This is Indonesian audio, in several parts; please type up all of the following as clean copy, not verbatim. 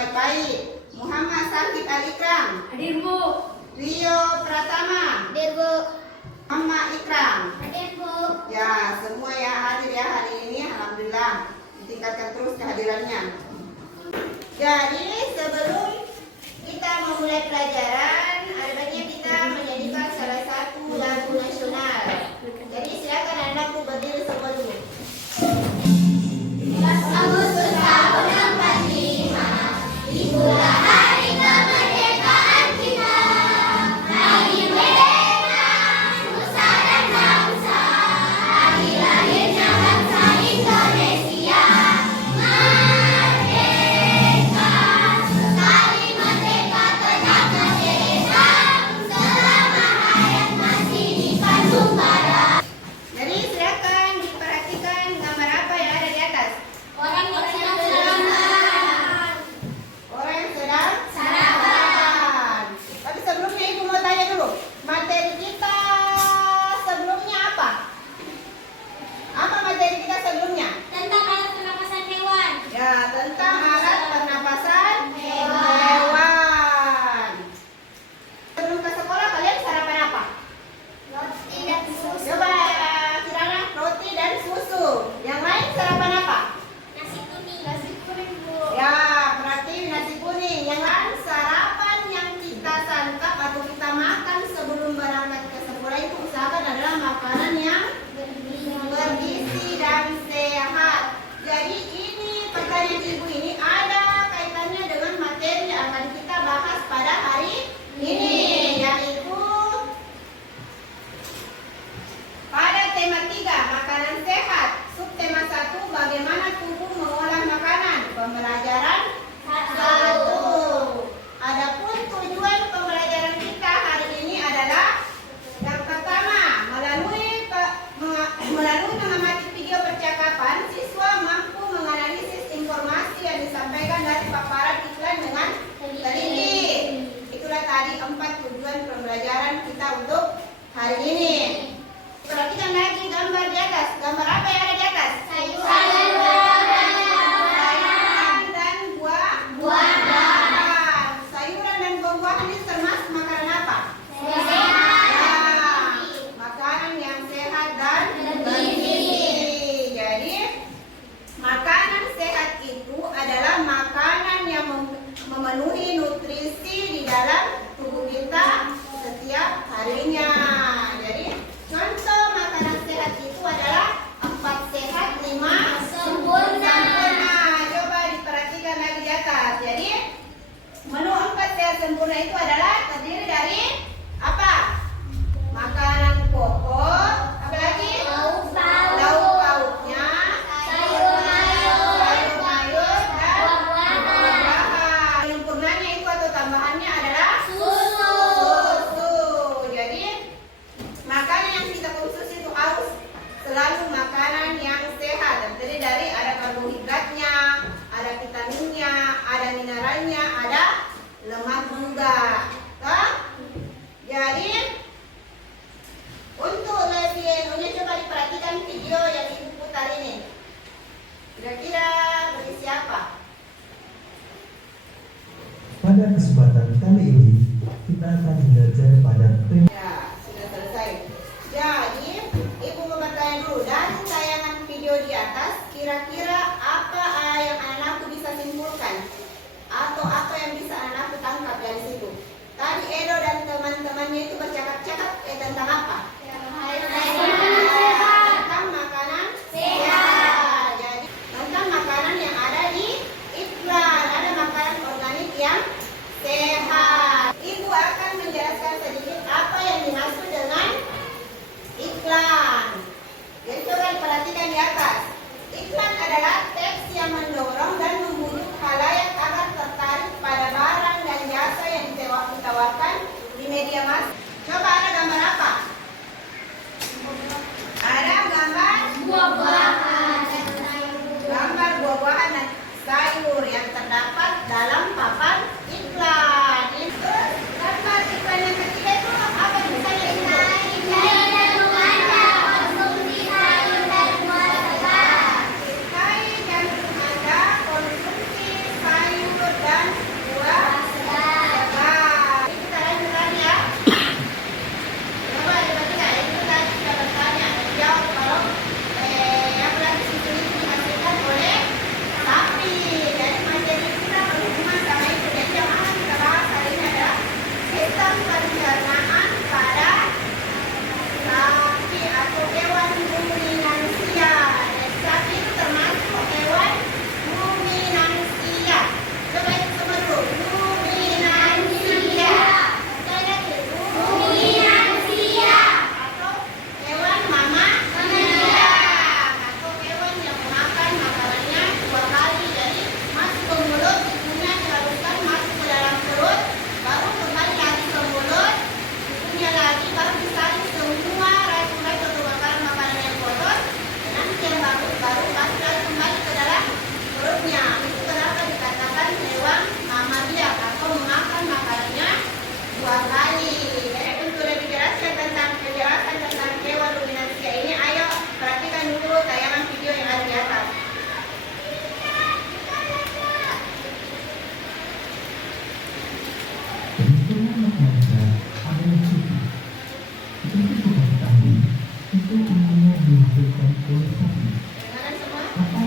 baik-baik. Muhammad Sahid Al-Ikram. Hadir, Bu. Rio Pratama. Hadir, Bu. Muhammad Ikram. Hadir, Bu. Ya, semua yang hadir ya hari ini, alhamdulillah ditingkatkan terus kehadirannya. Jadi sebelum kita memulai pelajaran, ada baiknya kita menyanyikan salah satu lagu nasional. Jadi silakan anakku berdiri semua dulu. 11 Agustus tahun 45, itulah hari kemerdekaan kita. Hari merdeka, nusa dan bangsa, hari lahirnya bangsa Indonesia. Merdeka, sekali merdeka tetap merdeka, selama hayat masih di kandung badan. Jadi silakan diperhatikan gambar apa yang ada di atas. Orang yang sedang sarapan. Orang yang sedang Sarapan. Tapi sebelumnya ibu mau tanya dulu, materi kita sebelumnya apa? Apa materi kita sebelumnya? Tentang alat pernapasan hewan. Ya, tentang alat pernapasan Hewan. hewan. Sebelum ke sekolah kalian sarapan apa? Roti dan susu. Coba Kirana, roti dan susu. Yang lain sarapan apa? Nasi kuning. Nasi kuning, Bu. Ya, berarti nasi kuning. Yang lain sarapan yang kita santap atau kita makan sebelum berangkat ke sekolah itu usahakan adalah makanan yang bergizi dan sehat. Jadi ini pertanyaan ibu ini ada kaitannya dengan materi yang akan kita bahas pada hari ini, yaitu pada tema 3 makanan sehat, subtema 1 bagaimana tubuh mengolah makanan, pembelajaran 1. Adapun tujuan pembelajaran kita hari ini adalah yang pertama, melalui mengamati video percakapan, siswa mampu menganalisis informasi yang disampaikan dari paparan iklan dengan teliti. Itulah tadi 4 tujuan pembelajaran kita untuk hari ini. Perhatikan lagi gambar di atas. Gambar apa yang ada di atas? Sayuran. Sayuran dan buah-buahan. Sayuran dan buah-buahan ini termasuk makanan apa? Sehat. Ya, makanan yang sehat dan bergizi. Jadi, makanan sehat itu adalah makanan yang memenuhi nutrisi di dalam tubuh kita setiap harinya. Jadi, contoh makanan sehat itu adalah 4 sehat, 5 Sempurna. Coba diperhatikan lagi di atas. Jadi, menu 4 sehat sempurna itu adalah terdiri dari apa? Makanan pokok, apa lagi? Lauk Lauk pauknya, sayur-mayur, sayur-mayur dan buah-buahan, buah-buahan. Sempurnanya itu atau tambahannya adalah susu. susu. Jadi makanan yang kita konsumsi itu harus selalu makanan yang sehat. Terdiri dari ada karbohidratnya, ada vitaminnya, ada mineralnya, ada lemak juga. Toh? Jadi untuk lebih enunya coba diperhatikan video yang ibu putar ini. Kira-kira berisi apa? Pada kesempatan kali ini, kita akan belajar pada tema Ya, sudah selesai. Jadi, ibu mau bertanya dulu, dari tayangan video di atas, kira-kira apa yang anakku bisa simpulkan? Atau apa yang bisa anakku tangkap dari situ? Tadi Edo dan teman-temannya itu bercakap-cakap tentang apa? Tentang makanan sehat. Jadi, tentang makanan yang ada di iklan. Ada makanan organik yang sehat. Ibu akan menjelaskan sedikit apa yang dimaksud dengan iklan. Jadi coba perhatikan di atas. Iklan adalah teks yang mendorong dan membujuk khalayak agar tertarik pada barang dan jasa yang ditawarkan di media massa. Coba ada gambar apa?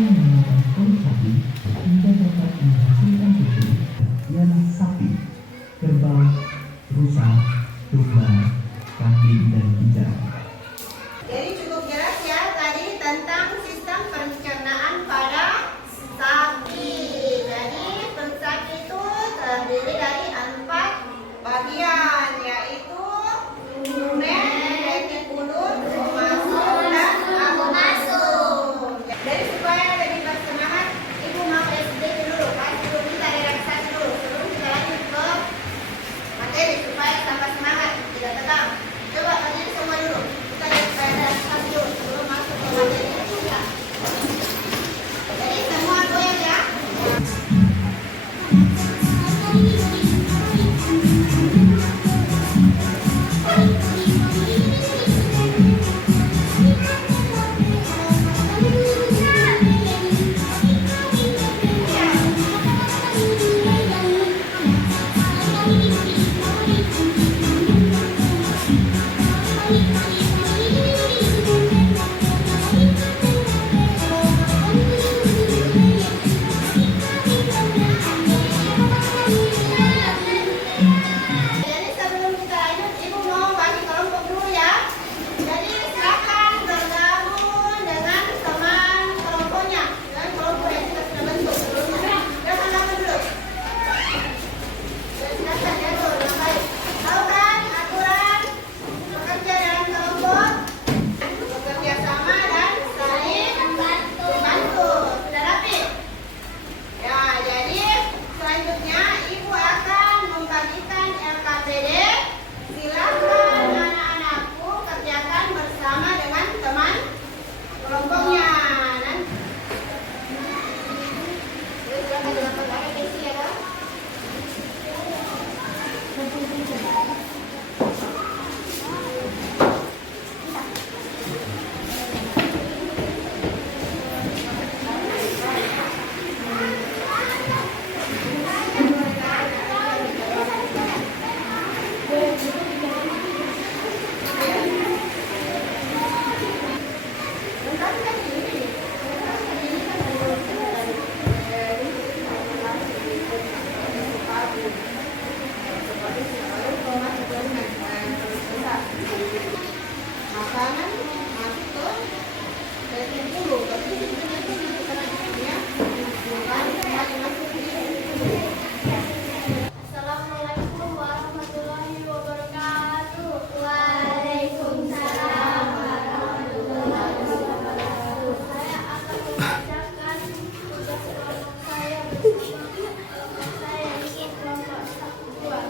yang menggunakan kulit sapi hingga dapat menghasilkan susu ialah sapi, kerbau, rusa, domba, kambing, dan kijang. Jadi cukup jelas ya tadi tentang sistem pencernaan pada sapi. Jadi sapi itu terdiri dari 4 bagian, yaitu rumen, retikulum, omasum, dan abomasum. Jadi supaya lebih bersemangat, Ibu mau presentasi dulu, kasih dulu kita relaksasi dulu sebelum kita lanjut ke materi supaya tambah semangat, tidak tegang. Coba berdiri semua dulu. Kita relaksasi dulu sebelum masuk ke materi. Ya. Jadi semua goyang ya. Jadi sebelum kita lanjut, Ibu mau bagi kelompok dulu ya. Jadi silakan bergabung dengan teman kelompoknya dan kelompok yang kita sudah bentuk sebelumnya. Silakan gabung dulu. Dan silakan ya dulu dengan baik. Tahu kan aturan bekerja dalam kelompok, bekerja sama dan saling membantu. Sudah rapi? Ya, jadi selanjutnya Ibu akan membagikan LKPD. Silakan anak-anakku kerjakan bersama dengan teman kelompoknya. Jadi silakan dilakukan pakai pensil ya, Kak. Makanan masuk ke daging dulu, berarti ya. Makanan kembali masuk di Assalamualaikum warahmatullahi wabarakatuh. Waalaikumsalam warahmatullahi wabarakatuh. Saya akan membacakan tugas kelompok saya bersama kelompok saya di kelompok 2.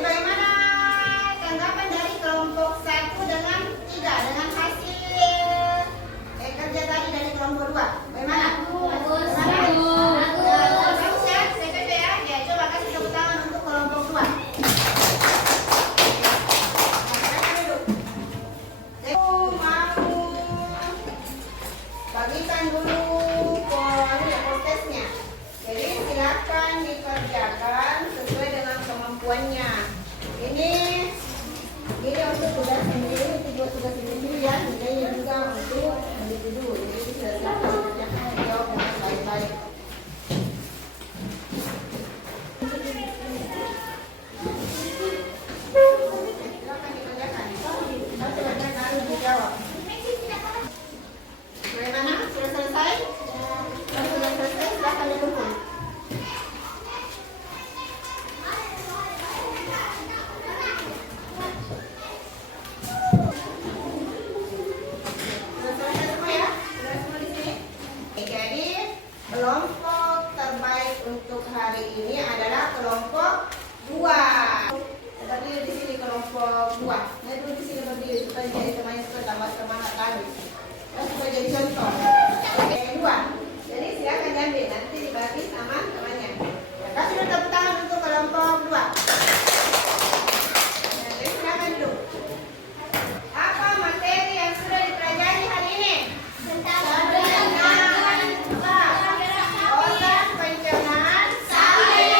Bagaimana tanggapan dari kelompok 1 dengan 3 dengan hasil kerja tadi dari kelompok 2? Bagaimana? Bagus. Bagus ya, CPP ya. Ya, coba kasih tepuk tangan untuk kelompok 2. Aku mau bagikan dulu protesnya. Jadi silakan dikerjakan sesuai dengan kemampuannya. Ini untuk tugas sendiri, tugas sendiri ya. Ini juga untuk individu. Jadi silakan dikerjakan jawab dengan baik-baik. Silakan dikerjakan. Nanti harus dijawab. Bagaimana? Sudah selesai? Kalau sudah selesai, silakan didukung. Sudah selesai semua ya? Sudah semua di sini? Jadi kelompok terbaik untuk hari ini adalah kelompok 2. Berdiri di sini kelompok 2. Nah, dulu di sini berdiri supaya jadi temannya supaya tambah semangat lagi. Dan supaya jadi contoh. Oke, 2. Jadi silakan diambil, nanti dibagi sama temannya. Ya, kasih dulu tepuk tangan untuk kelompok 2. Nah, jadi silakan dulu. Apa materi yang sudah dipelajari hari ini? Tentang Organ pencernaan sapi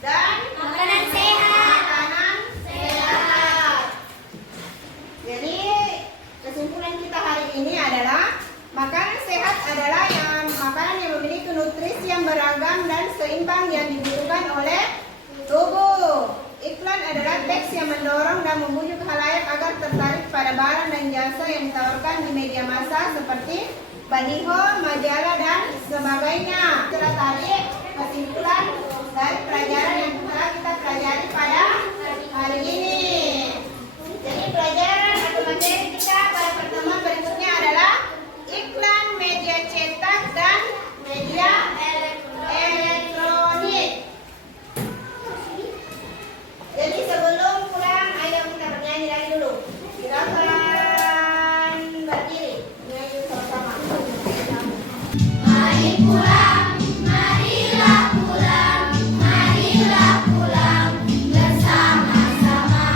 dan makanan sehat. makanan sehat. Jadi ini adalah makanan sehat adalah makanan yang memiliki nutrisi yang beragam dan seimbang yang dibutuhkan oleh tubuh. Iklan adalah teks yang mendorong dan membujuk khalayak agar tertarik pada barang dan jasa yang ditawarkan di media massa seperti baliho, majalah, dan sebagainya. Setelah tadi kesimpulan dari pelajaran yang telah kita pelajari pada hari ini. Jadi pelajaran atau materi kita pada pertemuan berikutnya adalah iklan media cetak dan media elektronik. Jadi sebelum pulang, ayo kita bernyanyi lagi dulu. Silakan berdiri, nyanyi sama-sama. Mari pulang, marilah pulang, marilah pulang bersama-sama.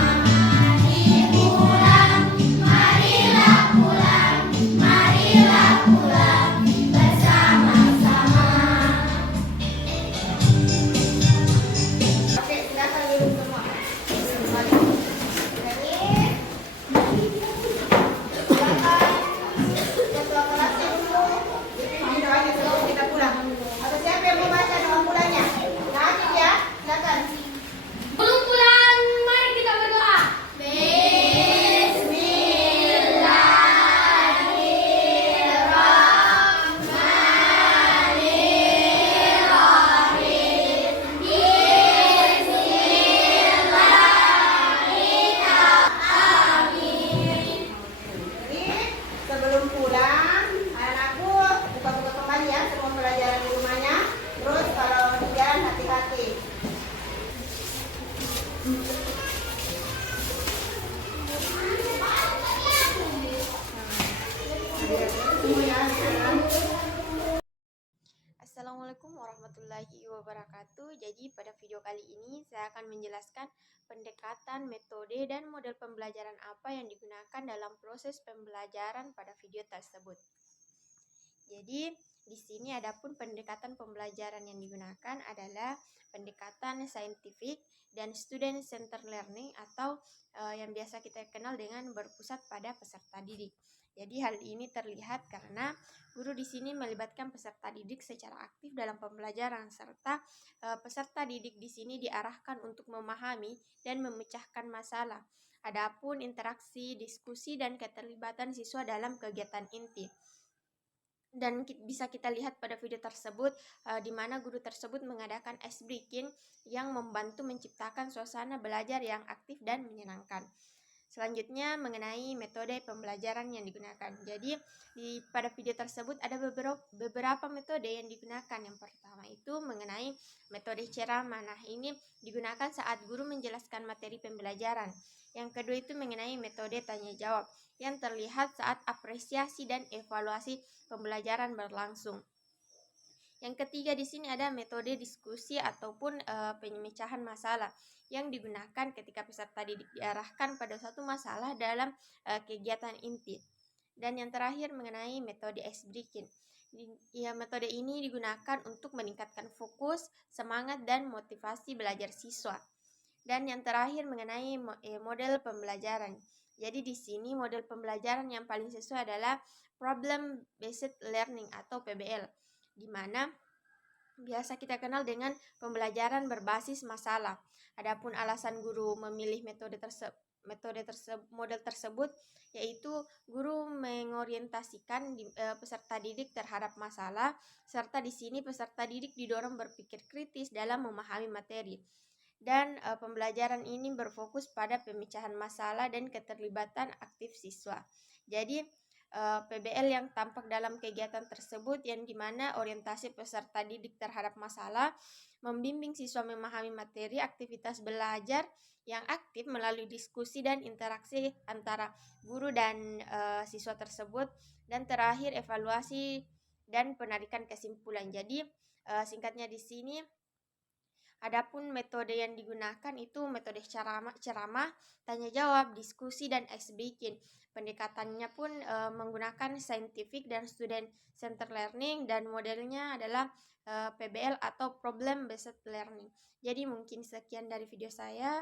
Mari pulang, marilah pulang, marilah pulang bersama-sama. Oke, silakan duduk semua. Jadi, silakan ketua kelasnya dulu. Ini doanya sebelum kita pulang. Atau siapa yang mau baca doa pulangnya? Nakif ya, silakan. Belum pulang, mari kita berdoa. Jadi, sebelum pulang, anak-anakku buka-buka kembali ya semua pelajaran di rumahnya. Terus kalau di jalan hati-hati. Assalamualaikum warahmatullahi wabarakatuh. Jadi pada video kali ini saya akan menjelaskan pendekatan, metode, dan model pembelajaran apa yang digunakan dalam proses pembelajaran pada video tersebut. Jadi di sini adapun pendekatan pembelajaran yang digunakan adalah pendekatan scientific dan student centered learning atau yang biasa kita kenal dengan berpusat pada peserta didik. Jadi hal ini terlihat karena guru di sini melibatkan peserta didik secara aktif dalam pembelajaran serta peserta didik di sini diarahkan untuk memahami dan memecahkan masalah. Adapun interaksi, diskusi, dan keterlibatan siswa dalam kegiatan inti. Dan bisa kita lihat pada video tersebut di mana guru tersebut mengadakan ice breaking yang membantu menciptakan suasana belajar yang aktif dan menyenangkan. Selanjutnya mengenai metode pembelajaran yang digunakan. Jadi pada video tersebut ada beberapa metode yang digunakan. Yang pertama itu mengenai metode ceramah. Nah, ini digunakan saat guru menjelaskan materi pembelajaran. Yang kedua itu mengenai metode tanya jawab yang terlihat saat apresiasi dan evaluasi pembelajaran berlangsung. Yang ketiga di sini ada metode diskusi ataupun pemecahan masalah yang digunakan ketika peserta didik diarahkan pada suatu masalah dalam kegiatan inti. Dan yang terakhir mengenai metode ice breaking. Metode ini digunakan untuk meningkatkan fokus, semangat, dan motivasi belajar siswa. Dan yang terakhir mengenai model pembelajaran. Jadi di sini model pembelajaran yang paling sesuai adalah problem based learning atau PBL, di mana biasa kita kenal dengan pembelajaran berbasis masalah. Adapun alasan guru memilih model tersebut yaitu guru mengorientasikan peserta didik terhadap masalah, serta di sini peserta didik didorong berpikir kritis dalam memahami materi. Dan pembelajaran ini berfokus pada pemecahan masalah dan keterlibatan aktif siswa. Jadi PBL yang tampak dalam kegiatan tersebut yang dimana orientasi peserta didik terhadap masalah, membimbing siswa memahami materi, aktivitas belajar yang aktif melalui diskusi dan interaksi antara guru dan siswa tersebut, dan terakhir evaluasi dan penarikan kesimpulan. Jadi singkatnya di sini adapun metode yang digunakan itu metode ceramah, tanya jawab, diskusi, dan ice breaking. Pendekatannya pun menggunakan scientific dan student centered learning, dan modelnya adalah PBL atau problem based learning. Jadi mungkin sekian dari video saya.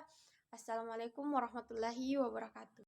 Assalamualaikum warahmatullahi wabarakatuh.